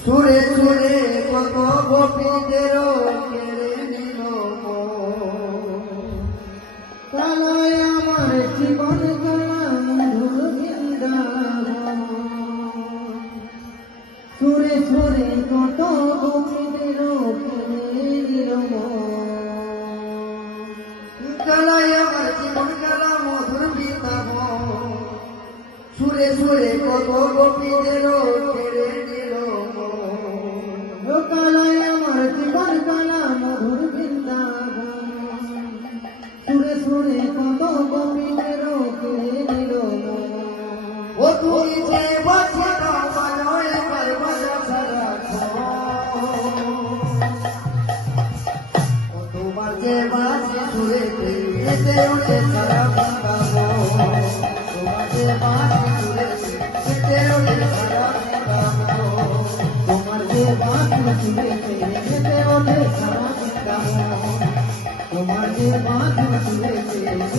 সুরে সুরে কত গোপীদেরও কেড়ে নিল কালায় আমার জীবন সুরে সুরে কত গোপীদেরও কেড়ে নিল কালায় আমার জীবন কালা মধুর বৃন্দাবন সুরে সুরে কত গোপীদেরও কেড়ে নিল কালায় আমার জীবন কালা মধুর বৃন্দাবন সুরে সুরে কত গোপীদেরও কেড়ে নিল ও তুমি যে বাঁচিটা বাজাও এবার বাজা সারা ও তোমার যে বাঁচি সুরে এতে ওঠে সারা বৃন্দাবন তোমার যে বাঁচি সুরে এতে ওঠে সারা বৃন্দাবন তোমার যে বাঁচি সুরে এতে ওঠে সারা বৃন্দাবন তোমার যে বাঁচি সুরে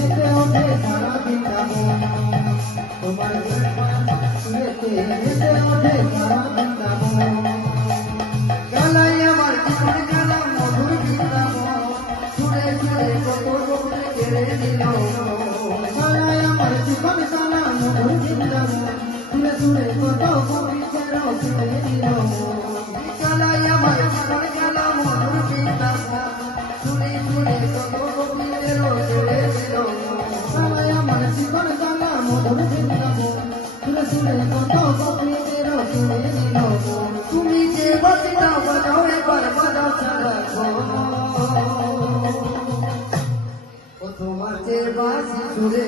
এতে ওঠে সারা বৃন্দাবন তোমার যে বাঁচি এতে ওঠে সারা বৃন্দাবন কালাই আমার জীবন কালা মধুর বৃন্দাবন সুরে সুরে কত গোপী কেড়ে নিল কালাই আমার জীবন কালা মধুর বৃন্দাবন সুরে সুরে কত গোপী কেড়ে নিল কালাই আমার জীবন কালা মধুর বৃন্দাবন সুরে সুরে কত গোপী কেড়ে নিল কালাই আমার জীবন কালা মধুর বৃন্দাবন সুরে সুরে কত গোপী কেড়ে নিল তুমি যে বাঁচিটা বাজাও এবার বাজাও সারা ও তোমার যে বাঁচি সুরে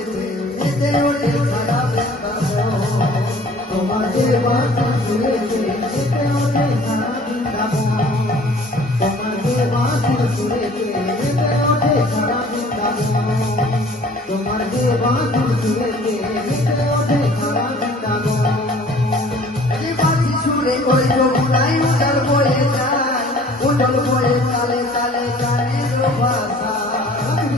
এতে ওঠে সারা বৃন্দাবন তোমার যে বাঁচি সুরে এতে ওঠে সারা বৃন্দাবন তোমার যে বাঁচি সুরে এতে ওঠে সারা বৃন্দাবন তোমার যে বাঁচি সুরে এতে ওঠে সারা বৃন্দাবন যে বাঁচি সুরে ওই যমুনায় উদার বয়ে যায় উদল বয়ে তালে তালে গানের ভাষা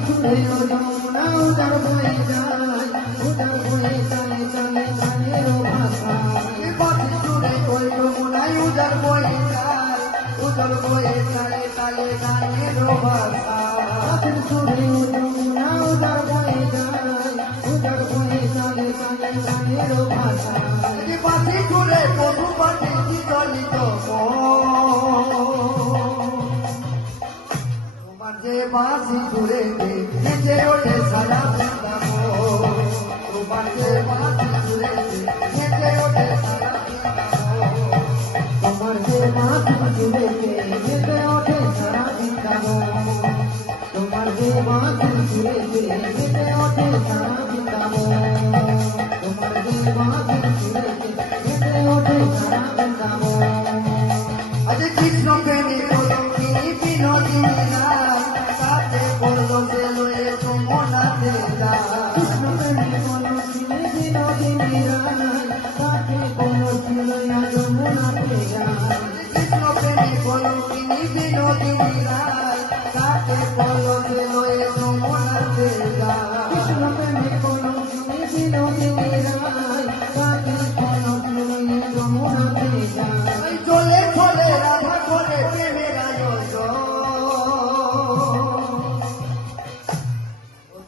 সুরে ওই যমুনা উদার বয়ে যায় উদার বয়ে তালে তালে গানের ভাষা যে বাঁচি সুরে ওই যমুনায় উদার বয়ে যায় উদল বয়ে তালে তালে গানের ভাষা সুরে ওই যমুনা উদার বয়ে যায় উদার বয়ে তালে তালে গানের ভাষা যে বাঁচি সুরে পশু পাখি বিচলিত তোমার যে বাঁশি সুরে নেচে ওঠে সারা বৃন্দাবন তোমার যে বাঁশি সুরে নেচে ওঠে সারা বৃন্দাবন তোমার যে বাঁশি সুরে নেচে ওঠে সারা বৃন্দাবন তোমার যে বাঁশি সুরে নেচে ওঠে সারা বৃন্দাবন তোমার যে বাঁশি সুরে নেচে ওঠে সারা বৃন্দাবন আজ কৃষ্ণ প্রেমী কলঙ্কিনী বিনোদিনী রায় কাছে পড়লো যে লয়ে যমুনাতে যায় কৃষ্ণ প্রেমী কলঙ্কিনী বিনোদিনী রায় কাছে পড়লো যে লয়ে যমুনাতে যায় কৃষ্ণ প্রেমী কলঙ্কিনী বিনোদিনী রায় কাছে পড়লো যে লয়ে যমুনাতে যায় কৃষ্ণ প্রেমী কলঙ্কিনী বিনোদিনী রায় কাছে পড়লো যে লয়ে যমুনাতে যায় চলে চলে রাধা করে প্রেমের আয়োজন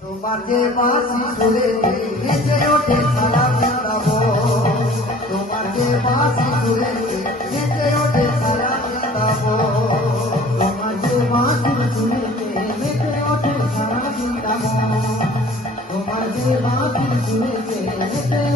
তোমার যে বাঁশি সুরে নেচে ওঠে সারা বৃন্দাবন তোমার যে বাঁশি সুরে নেচে ওঠে সারা বৃন্দাবন তোমার যে বাঁশি সুরে নেচে ওঠে সারা বৃন্দাবন তোমার যে বাঁশি সুরে নেচে